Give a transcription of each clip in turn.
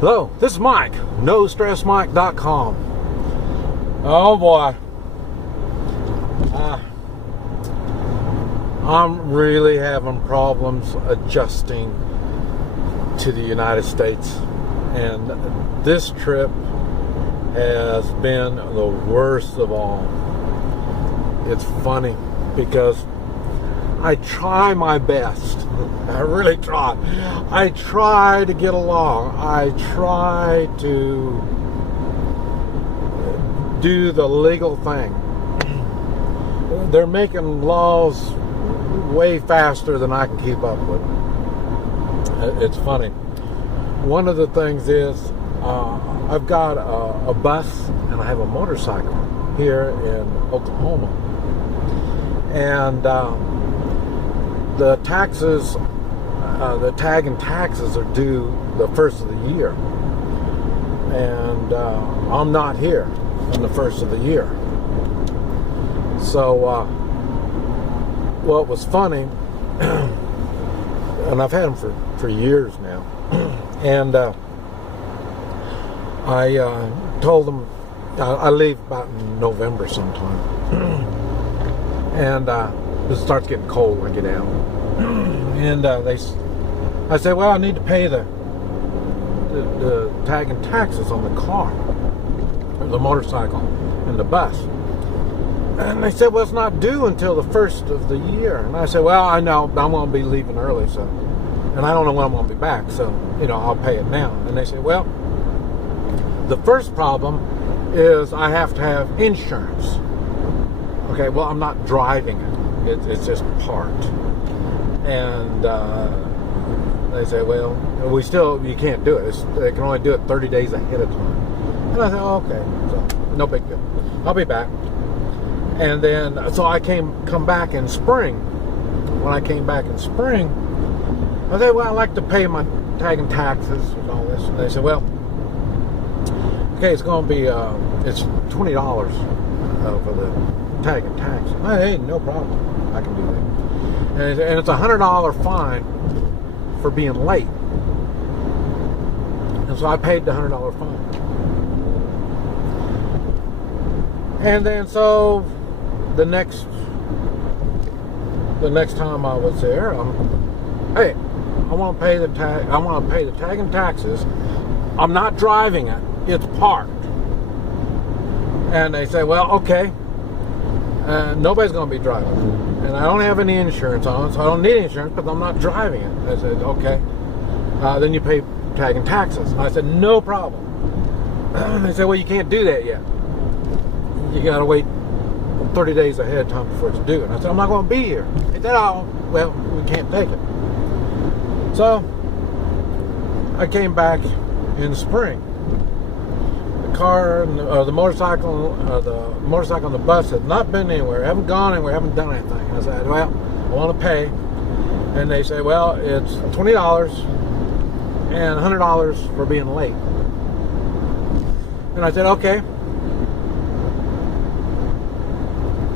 Hello, this is Mike, NoStressMike.com. Oh boy, I'm really having problems adjusting to the United States, and this trip has been the worst of all. It's funny because I try my best. I really try. I try to get along. I try to do the legal thing. They're making laws way faster than I can keep up with. It's funny. One of the things is I've got a bus and I have a motorcycle here in Oklahoma. And the taxes, the tag and taxes are due the first of the year. And I'm not here on the first of the year. So what was funny, and I've had them for years now, and I told them I leave about in November sometime, and it starts getting cold when I get out, and I said, well, I need to pay the tag and taxes on the car, the motorcycle, and the bus. And they said, well, it's not due until the first of the year. And I said, well, I know, but I'm going to be leaving early, so, and I don't know when I'm going to be back, so, I'll pay it now. And they said, well, the first problem is I have to have insurance. Okay, well, I'm not driving it. It's just parked. And they say, well, you can't do it. They can only do it 30 days ahead of time. And I said, oh, okay, so no big deal. I'll be back. And then, so I come back in spring. When I came back in spring, I said, well, I'd like to pay my tag and taxes and all this. And they said, well, okay, it's going to be, it's $20 for the tag and tax. Hey, no problem. I can do that. And it's a $100 fine for being late. And so I paid the $100 fine. And then so the next time I was there, hey, I want to pay the tag. I want to pay the tag and taxes. I'm not driving it; it's parked. And they say, well, okay. Nobody's going to be driving it, and I don't have any insurance on it, so I don't need insurance because I'm not driving it. I said, okay. Then you pay tag and taxes. And I said, no problem. And they said, well, you can't do that yet. You got to wait 30 days ahead of time before it's due. And I said, I'm not going to be here. They said, oh, well, we can't take it. So I came back in spring. The car, the motorcycle and the bus had not been anywhere, haven't gone anywhere, haven't done anything. I said, well, I want to pay. And they say, well, it's $20 and $100 for being late. And I said, okay.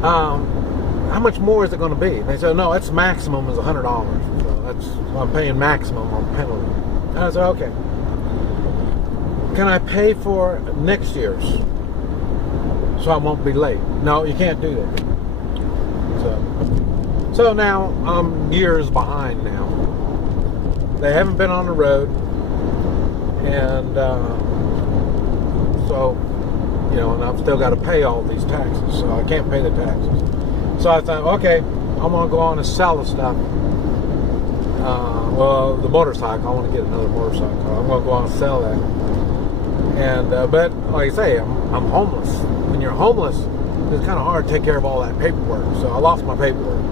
How much more is it going to be? And they said, no, it's maximum is $100. So I'm paying maximum on penalty. And I said, okay. Can I pay for next year's so I won't be late? No, you can't do that. So now I'm years behind now. They haven't been on the road, and so. And I've still got to pay all these taxes, so I can't pay the taxes. So I thought, okay, I'm going to go on and sell the stuff. Well, the motorcycle, I want to get another motorcycle. I'm going to go on and sell that. And but like I say, I'm homeless. When you're homeless, it's kind of hard to take care of all that paperwork. So I lost my paperwork.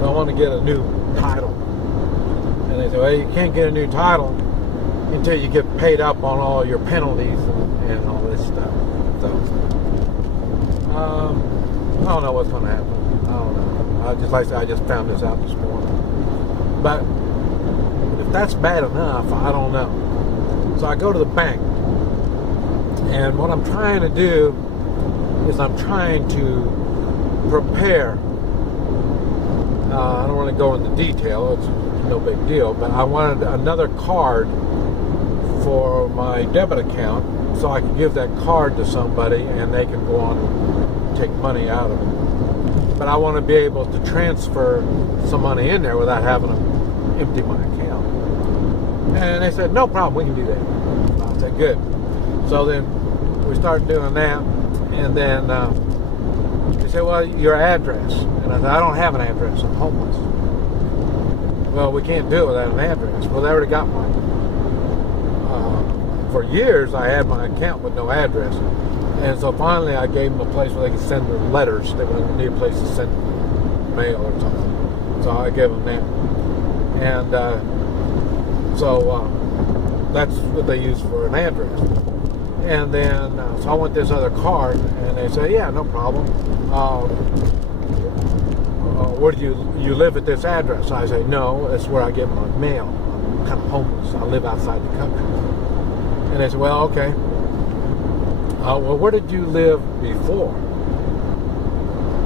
So I want to get a new title. And they said, well, you can't get a new title until you get paid up on all your penalties and all this stuff. So, I don't know what's going to happen. I don't know. Like I said, I just found this out this morning. But if that's bad enough, I don't know. So I go to the bank. And what I'm trying to do is I'm trying to prepare. I don't want to go into detail. It's no big deal. But I wanted another card for my debit account so I can give that card to somebody and they can go on and take money out of it. But I want to be able to transfer some money in there without having to empty my account. And they said, no problem, we can do that. I said, good. So then we started doing that, and then they said, well, your address. And I said, I don't have an address, I'm homeless. Well, we can't do it without an address. Well, they already got mine. For years, I had my account with no address. And so finally, I gave them a place where they could send their letters. They would need a place to send mail or something. So I gave them that. And so that's what they use for an address. And then, so I want this other card, and they say, yeah, no problem. Where do you live at this address? I say, no, it's where I get my mail. I'm kind of homeless. I live outside the country. And they say, well, okay. Well, where did you live before?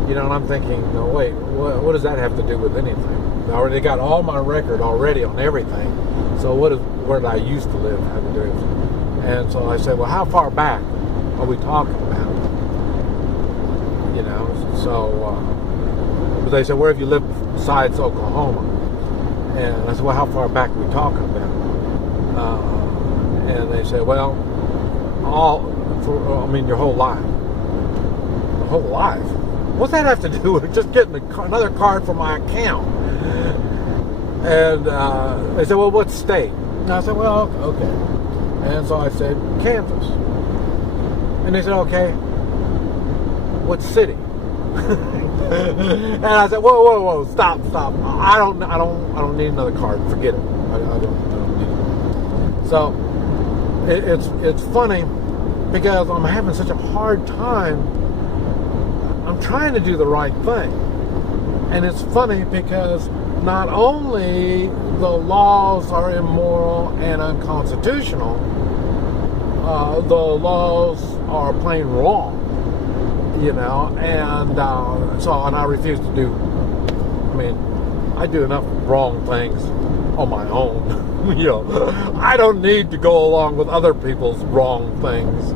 You know, and I'm thinking, no, wait, what does that have to do with anything? I already got all my record already on everything. So where did I used to live have to do with it? And so I said, well, how far back are we talking about? You know, so but they said, where have you lived besides Oklahoma? And I said, well, how far back are we talking about? And they said, well, your whole life. The whole life? What's that have to do with just getting another card for my account? And they said, well, what state? And I said, well, okay. And so I said, Kansas. And they said, okay, what city? And I said, whoa, stop. I don't need another card. Forget it. I don't need it. So it's funny because I'm having such a hard time. I'm trying to do the right thing. And it's funny because not only the laws are immoral and unconstitutional, the laws are plain wrong, you know, and I refuse to do, I do enough wrong things on my own. You know, I don't need to go along with other people's wrong things.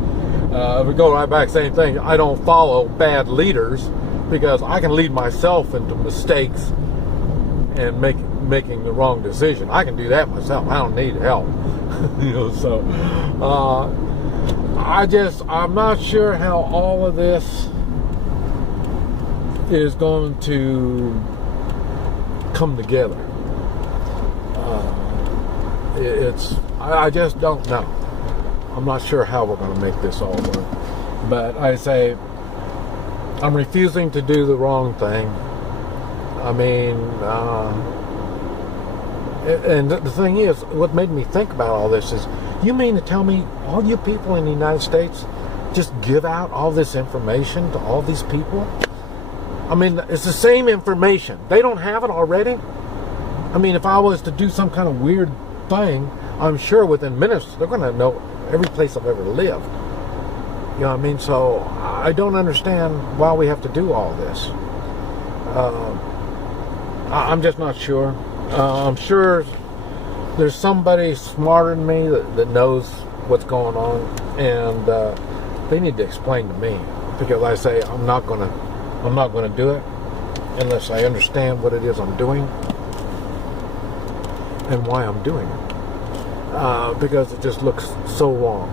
If we go right back, same thing. I don't follow bad leaders because I can lead myself into mistakes and making the wrong decision. I can do that myself. I don't need help. You know, so I'm not sure how all of this is going to come together. I just don't know. I'm not sure how we're going to make this all work. But I say, I'm refusing to do the wrong thing. And the thing is, what made me think about all this is, you mean to tell me all you people in the United States just give out all this information to all these people? It's the same information. They don't have it already? If I was to do some kind of weird thing, I'm sure within minutes they're going to know every place I've ever lived. You know what I mean? So I don't understand why we have to do all this. I'm just not sure. I'm sure there's somebody smarter than me that knows what's going on, and they need to explain to me, because I say I'm not gonna do it unless I understand what it is I'm doing and why I'm doing it, because it just looks so wrong.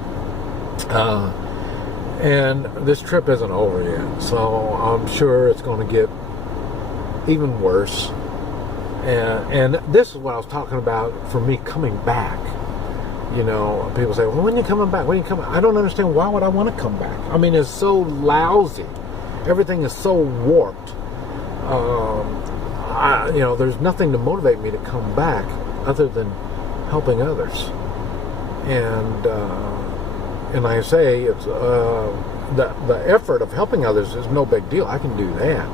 And this trip isn't over yet, so I'm sure it's going to get even worse. And this is what I was talking about for me coming back. You know, people say, well, when are you coming back? When are you coming? I don't understand. Why would I want to come back? It's so lousy. Everything is so warped. There's nothing to motivate me to come back other than helping others. And like I say, it's the effort of helping others is no big deal. I can do that.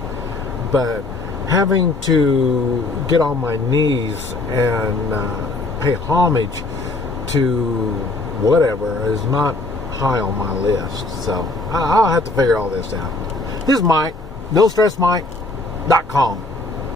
But having to get on my knees and pay homage to whatever is not high on my list. So I'll have to figure all this out. This is Mike, NoStressMike.com.